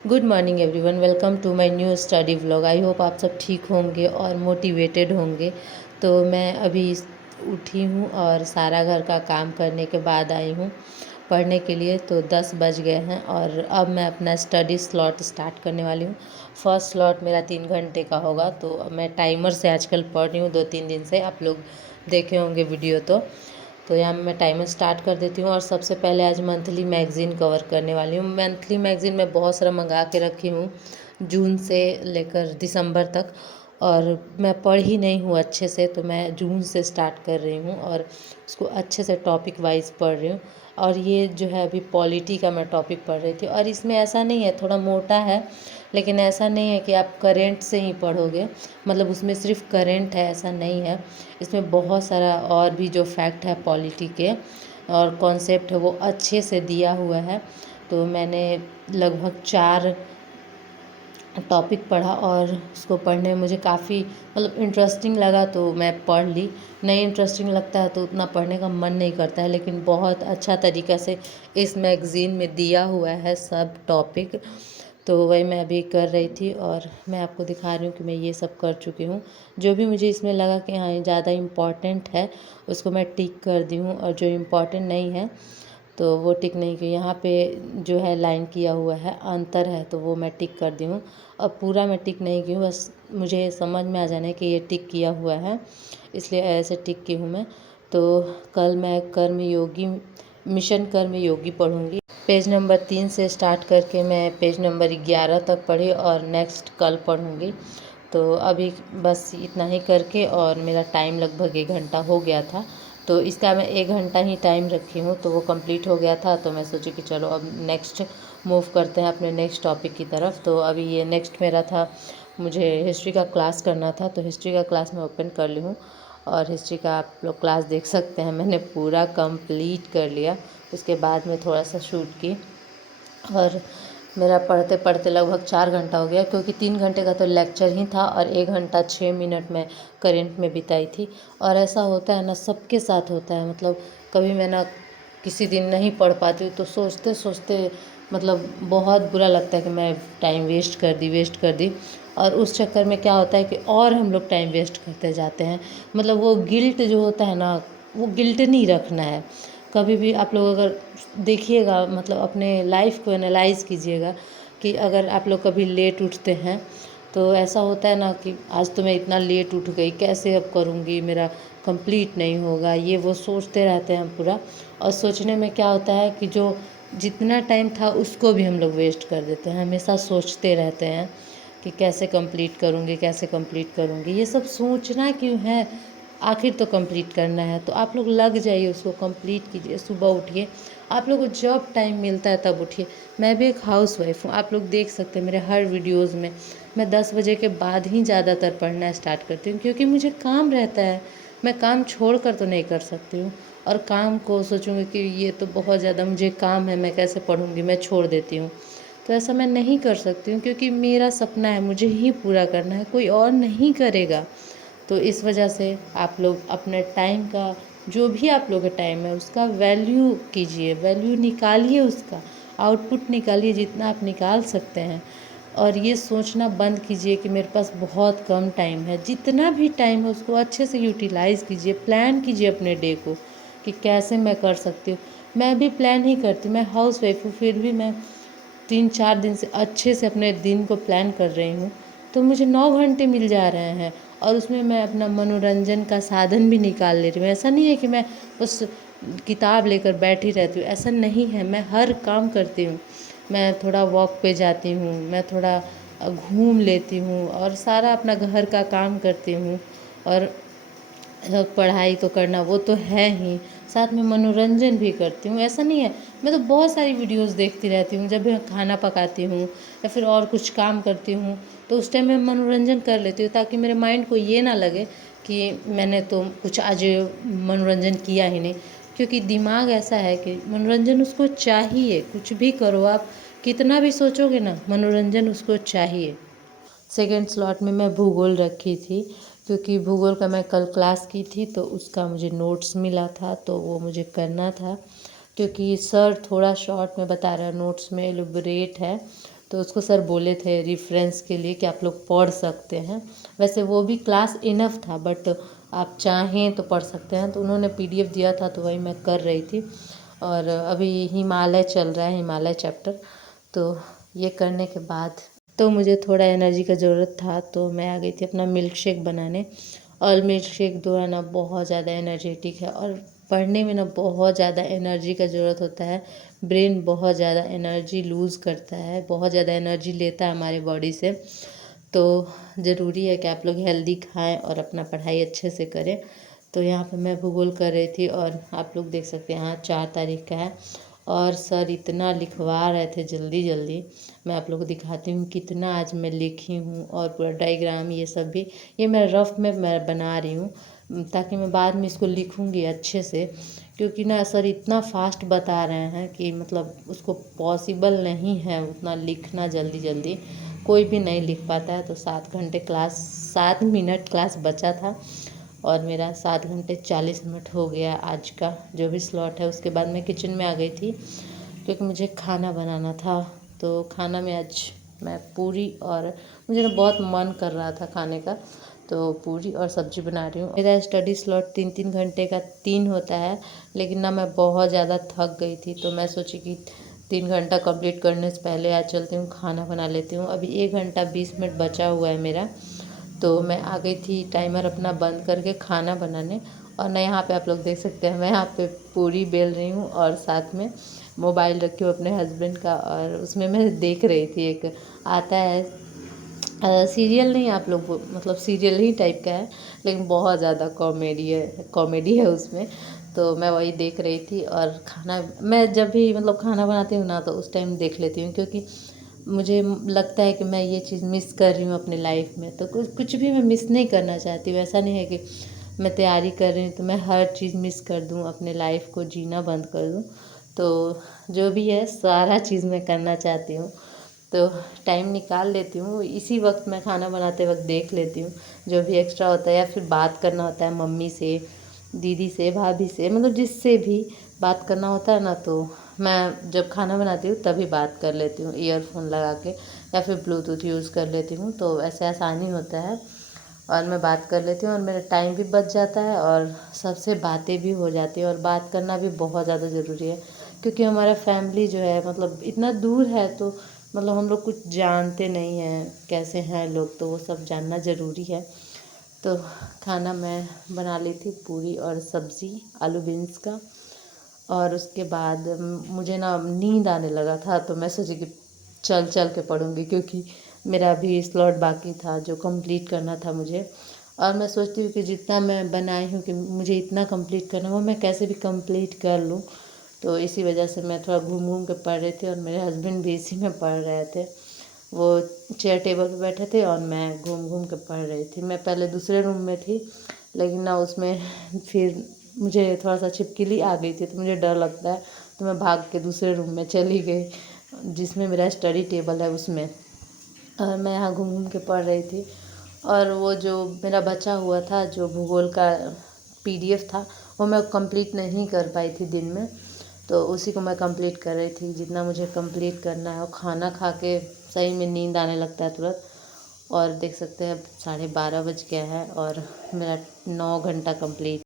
Good morning everyone, welcome to my new study vlog. I hope आप सब ठीक होंगे और मोटिवेटेड होंगे। तो मैं अभी उठी हूँ और सारा घर का काम करने के बाद आई हूँ पढ़ने के लिए। तो 10 बज गए हैं और अब मैं अपना स्टडी स्लॉट स्टार्ट करने वाली हूँ। फर्स्ट स्लॉट मेरा 3 घंटे का होगा। तो मैं टाइमर से आजकल पढ़ रही हूँ 2-3 दिन से, आप लोग देखे होंगे वीडियो। तो यहाँ मैं टाइमर स्टार्ट कर देती हूँ। और सबसे पहले आज मंथली मैगज़ीन कवर करने वाली हूँ। मंथली मैगज़ीन मैं बहुत सारा मंगा के रखी हूँ जून से लेकर दिसंबर तक, और मैं पढ़ ही नहीं हूँ अच्छे से। तो मैं जून से स्टार्ट कर रही हूँ और उसको अच्छे से टॉपिक वाइज पढ़ रही हूँ। और ये जो है अभी पॉलिटी का मैं टॉपिक पढ़ रही थी। और इसमें ऐसा नहीं है, थोड़ा मोटा है, लेकिन ऐसा नहीं है कि आप करेंट से ही पढ़ोगे, मतलब उसमें सिर्फ करेंट है ऐसा नहीं है। इसमें बहुत सारा और भी जो फैक्ट है पॉलिटी के और कॉन्सेप्ट है वो अच्छे से दिया हुआ है। तो मैंने लगभग 4 टॉपिक पढ़ा और उसको पढ़ने में मुझे काफ़ी मतलब इंटरेस्टिंग लगा, तो मैं पढ़ ली। नहीं इंटरेस्टिंग लगता है तो उतना पढ़ने का मन नहीं करता है, लेकिन बहुत अच्छा तरीक़ा से इस मैगज़ीन में दिया हुआ है सब टॉपिक। तो वही मैं अभी कर रही थी और मैं आपको दिखा रही हूँ कि मैं ये सब कर चुकी हूँ। जो भी मुझे इसमें लगा कि हाँ ये ज़्यादा इम्पॉर्टेंट है उसको मैं टिक कर दी हूँ, और जो इम्पॉर्टेंट नहीं है तो वो टिक नहीं की। यहाँ पे जो है लाइन किया हुआ है, अंतर है, तो वो मैं टिक कर दी हूँ। अब पूरा मैं टिक नहीं की हूँ, बस मुझे समझ में आ जाने कि ये टिक किया हुआ है, इसलिए ऐसे टिक की हूँ मैं। तो कल मैं कर्मयोगी मिशन कर्मयोगी पढ़ूँगी। पेज नंबर 3 से स्टार्ट करके मैं पेज नंबर 11 तक पढ़ी और नेक्स्ट कल पढ़ूँगी। तो अभी बस इतना ही करके, और मेरा टाइम लगभग 1 घंटा हो गया था। तो इसका मैं 1 घंटा ही टाइम रखी हूँ, तो वो कंप्लीट हो गया था। तो मैं सोची कि चलो अब नेक्स्ट मूव करते हैं अपने नेक्स्ट टॉपिक की तरफ। तो अभी ये नेक्स्ट मेरा था, मुझे हिस्ट्री का क्लास करना था, तो हिस्ट्री का क्लास मैं ओपन कर ली हूँ। और हिस्ट्री का आप लोग क्लास देख सकते हैं, मैंने पूरा कंप्लीट कर लिया। उसके बाद में थोड़ा सा शूट की, और मेरा पढ़ते पढ़ते लगभग 4 घंटा हो गया, क्योंकि 3 घंटे का तो लेक्चर ही था और 1 घंटा 6 मिनट में करेंट में बिताई थी। और ऐसा होता है ना, सबके साथ होता है, मतलब कभी मैं ना किसी दिन नहीं पढ़ पाती हूँ तो सोचते सोचते मतलब बहुत बुरा लगता है कि मैं टाइम वेस्ट कर दी। और उस चक्कर में क्या होता है कि और हम लोग टाइम वेस्ट करते जाते हैं। मतलब वो गिल्ट जो होता है ना, वो गिल्ट नहीं रखना है कभी भी। आप लोग अगर देखिएगा, मतलब अपने लाइफ को एनालाइज़ कीजिएगा कि अगर आप लोग कभी लेट उठते हैं तो ऐसा होता है ना कि आज तो मैं इतना लेट उठ गई, कैसे अब करूँगी, मेरा कंप्लीट नहीं होगा, ये वो सोचते रहते हैं पूरा। और सोचने में क्या होता है कि जो जितना टाइम था उसको भी हम लोग वेस्ट कर देते हैं। हमेशा सोचते रहते हैं कि कैसे कंप्लीट करूँगी, कैसे कंप्लीट करूँगी। ये सब सोचना क्यों है, आखिर तो कंप्लीट करना है। तो आप लोग लग जाइए, उसको कंप्लीट कीजिए। सुबह उठिए, आप लोग को जब टाइम मिलता है तब उठिए। मैं भी एक हाउस वाइफ हूँ, आप लोग देख सकते हैं मेरे हर वीडियोज़ में मैं 10 बजे के बाद ही ज़्यादातर पढ़ना स्टार्ट करती हूँ, क्योंकि मुझे काम रहता है। मैं काम छोड़ कर तो नहीं कर सकती हूँ, और काम को सोचूंगी कि ये तो बहुत ज़्यादा मुझे काम है, मैं कैसे पढ़ूँगी, मैं छोड़ देती हूँ। तो ऐसा मैं नहीं कर सकती हूँ, क्योंकि मेरा सपना है, मुझे ही पूरा करना है, कोई और नहीं करेगा। तो इस वजह से आप लोग अपने टाइम का, जो भी आप लोग का टाइम है उसका वैल्यू कीजिए, वैल्यू निकालिए, उसका आउटपुट निकालिए जितना आप निकाल सकते हैं। और ये सोचना बंद कीजिए कि मेरे पास बहुत कम टाइम है। जितना भी टाइम है उसको अच्छे से यूटिलाइज़ कीजिए, प्लान कीजिए अपने डे को कि कैसे मैं कर सकती हूँ। मैं भी प्लान ही करती हूँ, मैं हाउस वाइफ हूँ, फिर भी मैं 3-4 दिन से अच्छे से अपने दिन को प्लान कर रही हूँ। तो मुझे 9 घंटे मिल जा रहे हैं, और उसमें मैं अपना मनोरंजन का साधन भी निकाल ले रही हूँ। ऐसा नहीं है कि मैं बस किताब लेकर बैठी रहती हूँ, ऐसा नहीं है। मैं हर काम करती हूँ। मैं थोड़ा वॉक पे जाती हूँ, मैं थोड़ा घूम लेती हूँ, और सारा अपना घर का काम करती हूँ। और पढ़ाई तो करना वो तो है ही, साथ में मनोरंजन भी करती हूँ। ऐसा नहीं है, मैं तो बहुत सारी वीडियोस देखती रहती हूँ। जब भी मैं खाना पकाती हूँ या फिर और कुछ काम करती हूँ तो उस टाइम मैं मनोरंजन कर लेती हूँ, ताकि मेरे माइंड को ये ना लगे कि मैंने तो कुछ आज मनोरंजन किया ही नहीं। क्योंकि दिमाग ऐसा है कि मनोरंजन उसको चाहिए, कुछ भी करो आप, कितना भी सोचोगे ना, मनोरंजन उसको चाहिए। सेकेंड स्लॉट में मैं भूगोल रखी थी, क्योंकि भूगोल का मैं कल क्लास की थी तो उसका मुझे नोट्स मिला था, तो वो मुझे करना था। क्योंकि सर थोड़ा शॉर्ट में बता रहा है, नोट्स में एलुबरेट है, तो उसको सर बोले थे रेफरेंस के लिए कि आप लोग पढ़ सकते हैं। वैसे वो भी क्लास इनफ था, बट आप चाहें तो पढ़ सकते हैं। तो उन्होंने पीडीएफ दिया था तो वही मैं कर रही थी। और अभी हिमालय चल रहा है, हिमालय चैप्टर। तो ये करने के बाद तो मुझे थोड़ा एनर्जी का ज़रूरत था, तो मैं आ गई थी अपना मिल्क शेक बनाने। और मिल्क शेक जो है ना बहुत ज़्यादा एनर्जेटिक है, और पढ़ने में ना बहुत ज़्यादा एनर्जी का ज़रूरत होता है। ब्रेन बहुत ज़्यादा एनर्जी लूज़ करता है, बहुत ज़्यादा एनर्जी लेता है हमारे बॉडी से। तो ज़रूरी है कि आप लोग हेल्दी खाएं और अपना पढ़ाई अच्छे से करें। तो यहाँ पे मैं भूगोल कर रही थी, और आप लोग देख सकते हैं यहाँ 4 तारीख का है, और सर इतना लिखवा रहे थे जल्दी जल्दी। मैं आप लोग को दिखाती हूँ कितना आज मैं लिखी हूँ, और पूरा डायग्राम ये सब भी, ये मैं रफ में मैं बना रही हूँ ताकि मैं बाद में इसको लिखूँगी अच्छे से। क्योंकि ना सर इतना फास्ट बता रहे हैं कि मतलब उसको पॉसिबल नहीं है उतना लिखना जल्दी जल्दी, कोई भी नहीं लिख पाता है। तो 7 घंटे क्लास, 7 मिनट क्लास बचा था, और मेरा 7 घंटे 40 मिनट हो गया आज का जो भी स्लॉट है। उसके बाद मैं किचन में आ गई थी क्योंकि मुझे खाना बनाना था। तो खाना में आज मैं पूरी, और मुझे ना बहुत मन कर रहा था खाने का, तो पूरी और सब्जी बना रही हूँ। मेरा स्टडी स्लॉट 3-3 घंटे का 3 होता है, लेकिन ना मैं बहुत ज़्यादा थक गई थी, तो मैं सोची कि 3 घंटा कंप्लीट करने से पहले आज चलती हूँ खाना बना लेती हूँ। अभी 1 घंटा 20 मिनट बचा हुआ है मेरा। तो मैं आ गई थी टाइमर अपना बंद करके खाना बनाने। और मैं यहाँ पे आप लोग देख सकते हैं मैं यहाँ पे पूरी बेल रही हूँ, और साथ में मोबाइल रखी हूँ अपने हस्बैंड का, और उसमें मैं देख रही थी एक आता है सीरियल, नहीं आप लोग मतलब सीरियल ही टाइप का है, लेकिन बहुत ज़्यादा कॉमेडी है उसमें। तो मैं वही देख रही थी। और खाना मैं जब भी मतलब खाना बनाती हूँ ना, तो उस टाइम देख लेती हूँ, क्योंकि मुझे लगता है कि मैं ये चीज़ मिस कर रही हूँ अपने लाइफ में। तो कुछ भी मैं मिस नहीं करना चाहती हूँ। ऐसा नहीं है कि मैं तैयारी कर रही हूँ तो मैं हर चीज़ मिस कर दूँ, अपने लाइफ को जीना बंद कर दूँ। तो जो भी है सारा चीज़ मैं करना चाहती हूँ, तो टाइम निकाल लेती हूँ। इसी वक्त मैं खाना बनाते वक्त देख लेती हूँ जो भी एक्स्ट्रा होता है, या फिर बात करना होता है मम्मी से, दीदी से, भाभी से, मतलब जिससे भी बात करना होता है ना, तो मैं जब खाना बनाती हूँ तभी बात कर लेती हूँ ईयरफोन लगा के, या फिर ब्लूटूथ यूज़ कर लेती हूँ। तो ऐसे आसानी होता है, और मैं बात कर लेती हूँ, और मेरा टाइम भी बच जाता है, और सबसे बातें भी हो जाती हैं। और बात करना भी बहुत ज़्यादा ज़रूरी है, क्योंकि हमारा फैमिली जो है मतलब इतना दूर है, तो मतलब हम लोग कुछ जानते नहीं हैं कैसे हैं लोग, तो वो सब जानना ज़रूरी है। तो खाना मैं बना ली थी पूरी और सब्ज़ी आलू बीन्स का। और उसके बाद मुझे ना नींद आने लगा था, तो मैं सोची कि चल चल के पढ़ूँगी, क्योंकि मेरा भी स्लॉट बाकी था जो कंप्लीट करना था मुझे। और मैं सोचती हूँ कि जितना मैं बनाई हूँ कि मुझे इतना कंप्लीट करना, वो मैं कैसे भी कंप्लीट कर लूँ। तो इसी वजह से मैं थोड़ा घूम घूम के पढ़ रही थी, और मेरे हस्बैंड भी इसी में पढ़ रहे थे। वो चेयर टेबल पे बैठे थे, और मैं घूम घूम के पढ़ रही थी। मैं पहले दूसरे रूम में थी, लेकिन ना उसमें फिर मुझे थोड़ा सा छिपकली आ गई थी, तो मुझे डर लगता है, तो मैं भाग के दूसरे रूम में चली गई जिसमें मेरा स्टडी टेबल है उसमें। और मैं यहाँ घूम घूम के पढ़ रही थी। और वो जो मेरा बचा हुआ था जो भूगोल का पीडीएफ था, वो मैं कंप्लीट नहीं कर पाई थी दिन में, तो उसी को मैं कंप्लीट कर रही थी जितना मुझे कंप्लीट करना है। और खाना खा के सही में नींद आने लगता है तुरंत। और देख सकते हैं अब 12:30 बज गया है, और मेरा 9 घंटा कंप्लीट